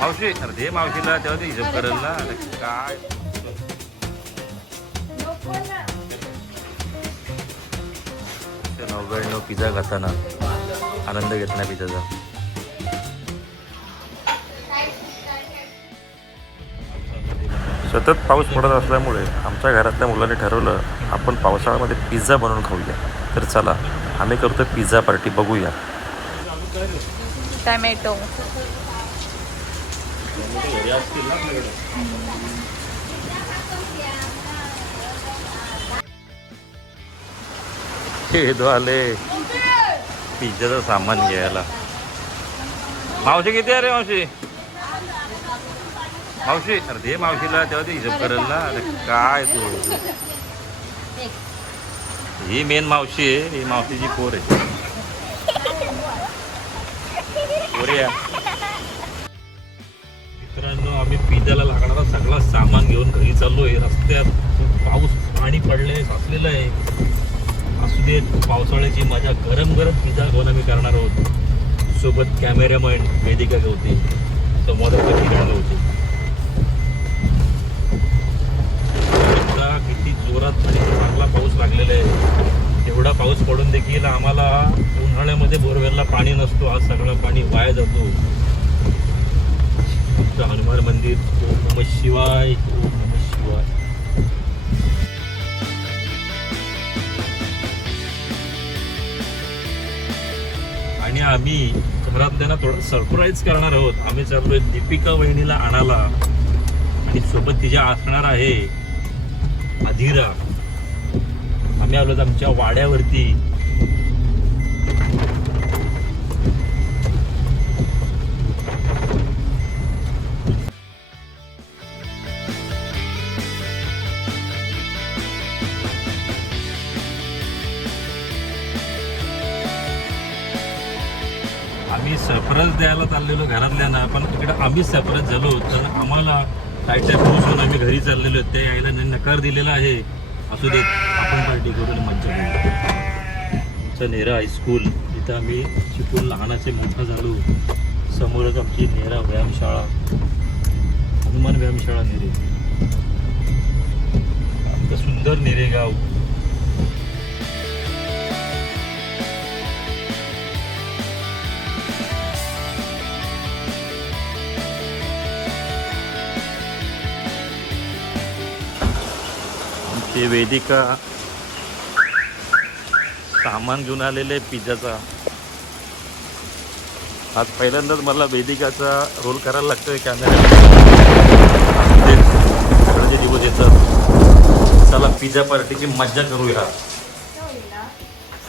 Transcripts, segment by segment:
मावशी अरे दे मावशीला तेव्हा ते हिशोब करेल ना काय नव्याण्णव पिझ्झा खाताना आनंद घेत नाही पिझ्झाचा. सतत पाऊस पडत असल्यामुळे आमच्या घरातल्या मुलांनी ठरवलं आपण पावसाळ्यामध्ये पिझ्झा बनवून खाऊया. तर चला आम्ही करतो पिझ्झा पार्टी, बघूया. टमॅटो हे आले पिझ्झाचं सामान घ्यायला. मावशी किती आहे रे मावशी? मावशी अरे दे मावशीला तेव्हा ते हिशोब करेल ना काय तू. ही मेन मावशी आहे, ही मावशीची पोर आहे. मित्रांनो आम्ही पिझ्झाला लागणारा सगळा सामान घेऊन घरी चाललोय. रस्त्यात पाऊस पाणी पडले साचलेलं आहे. असू दे पावसाळ्याची मजा. गरम गरम पिझ्झा घेऊन आम्ही करणार आहोत. सोबत कॅमेरामॅन वेदिका होते, संवादकार किरण होते. किती जोरात आणि चांगला पाऊस लागलेला आहे. एवढा पाऊस पडून देखील आम्हाला उन्हाळ्यामध्ये बोरवेलला पाणी नसतो. आज सगळं पाणी वाया जातो. हनुमान मंदिर. ओम नमः शिवाय, ओम नमः शिवाय. आणि आम्ही घरातल्यांना थोडं सरप्राईज करणार आहोत. आम्ही चाललोय दीपिका वहिनीला आणायला आणि सोबत तिच्या असणार आहे अधीरा. आम्ही आलो आमच्या वाड्यावरती. आम्ही सरप्राईज द्यायला चाललेलो घरातल्यांना, पण इकडे आम्ही सरप्राईज झालो. तर आम्हाला काय काय पोहोचून आम्ही घरी चाललेलो. ते यायला नकार दिलेला आहे. असू देत आपण पार्टी करून मज्जा करू. आमचं नेरा हायस्कूल इथं आम्ही शिकून लहानाचे मोठं झालो. समोरच आमची नेरा व्यायामशाळा, हनुमान व्यायामशाळा नेरे. आमचं सुंदर नेरेगाव. ते वेदिका सामान घेऊन आलेले पिझ्झाचा. आज पहिल्यांदाच मला वेदिकाचा रोल करायला लागतोय कॅमेऱ्याचे दिवस येतात. चला पिझ्झा पार्टीची मज्जा करूया.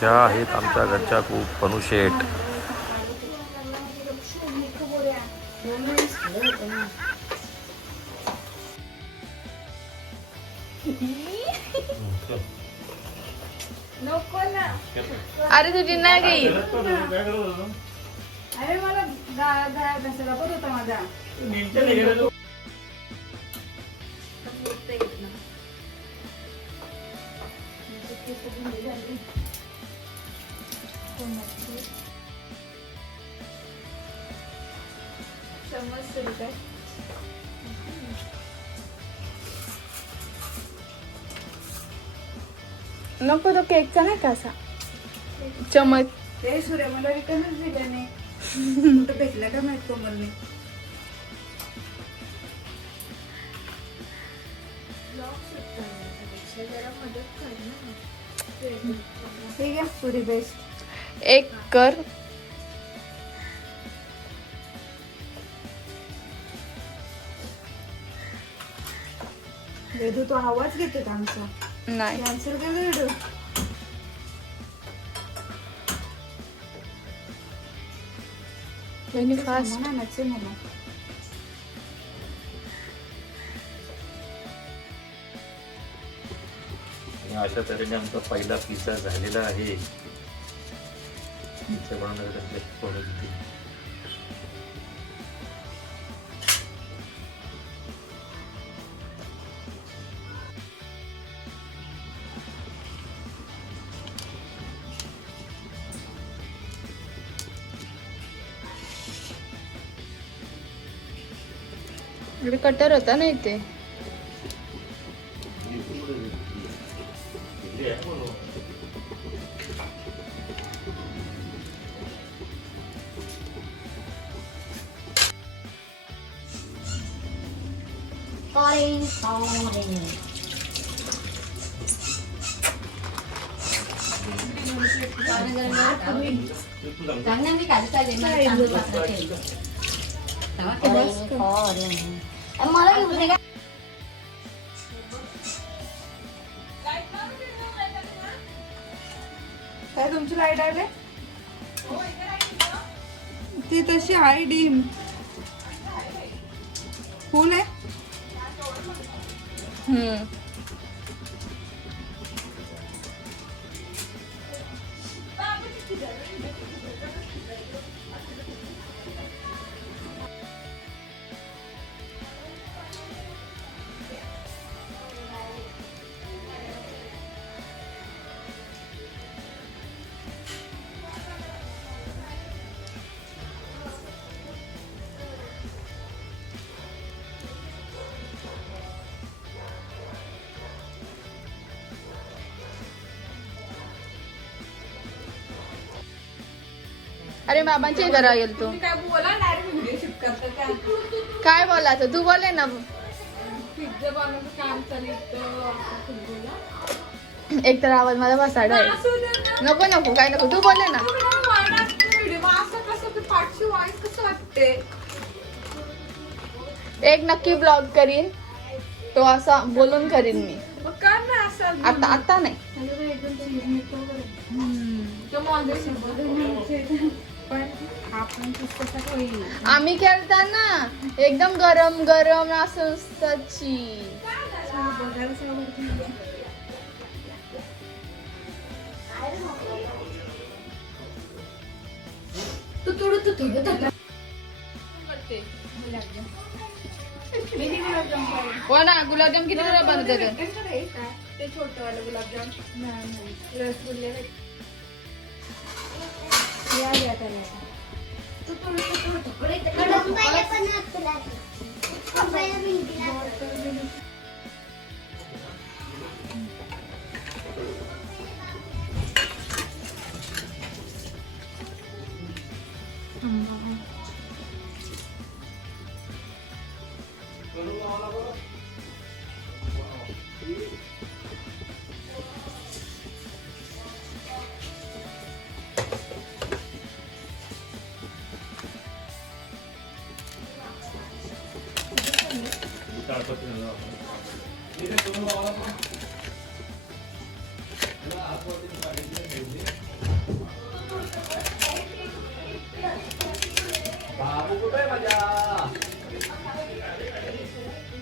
त्या आहेत आमच्या घरच्या खूप पनुशेट. अरे तुझी नाही गई. अरे मला घासायला पण होता माझा. नको तो केकचा नाही का असा चमच. ते सूर्य मला रिटर्नच दिले नाही. कुठं भेटलं का माहित कोमलने. ठीक आहे पुरी बेस्ट. एक कर. वेदू तो आवाज घेतो आमचा. नाही कॅन्सल कर वेदू. वेनी फास्ट. म्हणायचं मला. अशा तऱ्हेने आमचा पहिला पिझ्झा झालेला आहे. इकडे कटर होता ना इथे. मी काल चालेल मला घेऊन दे का? काय तुमची लाईट आले ती तशी आहे डीम फुल आहे. अरे बाबांचे घरा गेल तू काय बोला डायरेक्ट व्हिडिओ शूट करता का? काय बोलायचं तू बोले ना. पिझ्झा बनवण्याचं काम चालू बोला. एक तर आवाज माझा बसाडा आहे. असू दे ना. नको नको काय नको तू बोले ना. व्हिडिओ असं कसं ते पाठची वॉइस कसं वाटते? एक नक्की ब्लॉग करीन तो असा बोलून करीन मी. मग कर ना असं. आता आता नाही. पण आपण पुस्तकात होईल. आम्ही खेळताना एकदम गरम गरम असं सच्ची. बघायला सगळं तू थोडं हो ना गुलाबजाम किती वेळा बनवते ते छोटं वालं गुलाबजाम नाही रसगुल्ले या त्याला तू थोडं तुकडे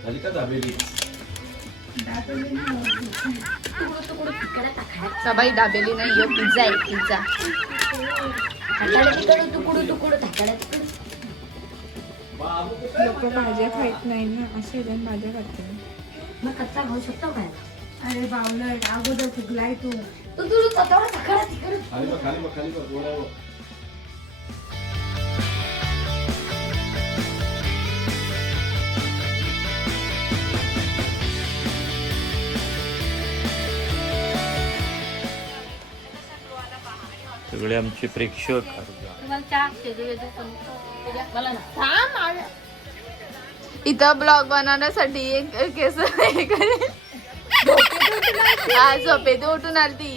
झाली का दाबेली? सबाई दाबेली नाही यो पिझ्झा आहे पिझ्झा. लोक भाज्या खात नाही ना असे भाज्या खाते. मग कच्चा खाऊ शकतो काय? अरे बावलट अगोदर फुगलाय तू. तू स्वतःवर सकाळ तिकडे खाली बघ गोरावर. सगळे आमचे प्रेक्षक इथं ब्लॉग बनवण्यासाठी एक केस झोपेत उठून आलती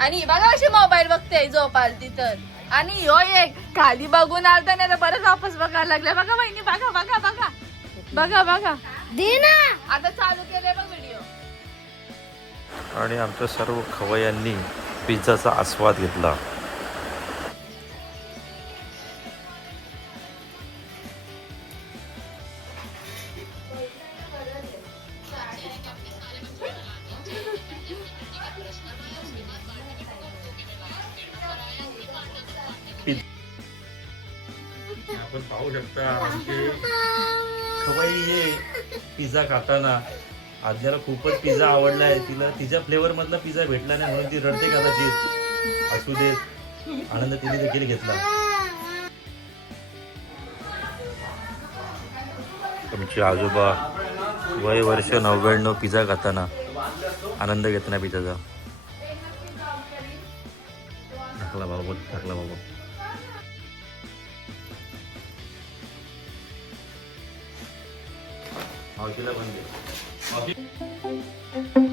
आणि बघा अशी मोबाईल बघते झोप आलती तर. आणि हो एक खाली बघून आलता नाही तर परत वापस बघायला लागल्या. बघा बहिणी बघा बघा बघा बघा बघा दे ना. आता चालू केलंय बघ व्हिडिओ. आणि आमच्या सर्व खवय्यांनी पिझ्झाचा आस्वाद घेतला. आपण पाहू शकता आमचे खवय्ये हे पिझ्झा खाताना आज्ञाला खूपच पिझ्झा आवडलाय. तिला तिच्या फ्लेवर मधला पिझ्झा भेटला नाही म्हणून ती रडते कदाचित. असू दे आनंद तिने देखील घेतला. आमचे आजोबा वय वर्ष 99 पिझ्झा खाताना आनंद घेताना पिझ्झाचा. टाकला बाबा, टाकला बाबा. मावशीला पण दे. मावशी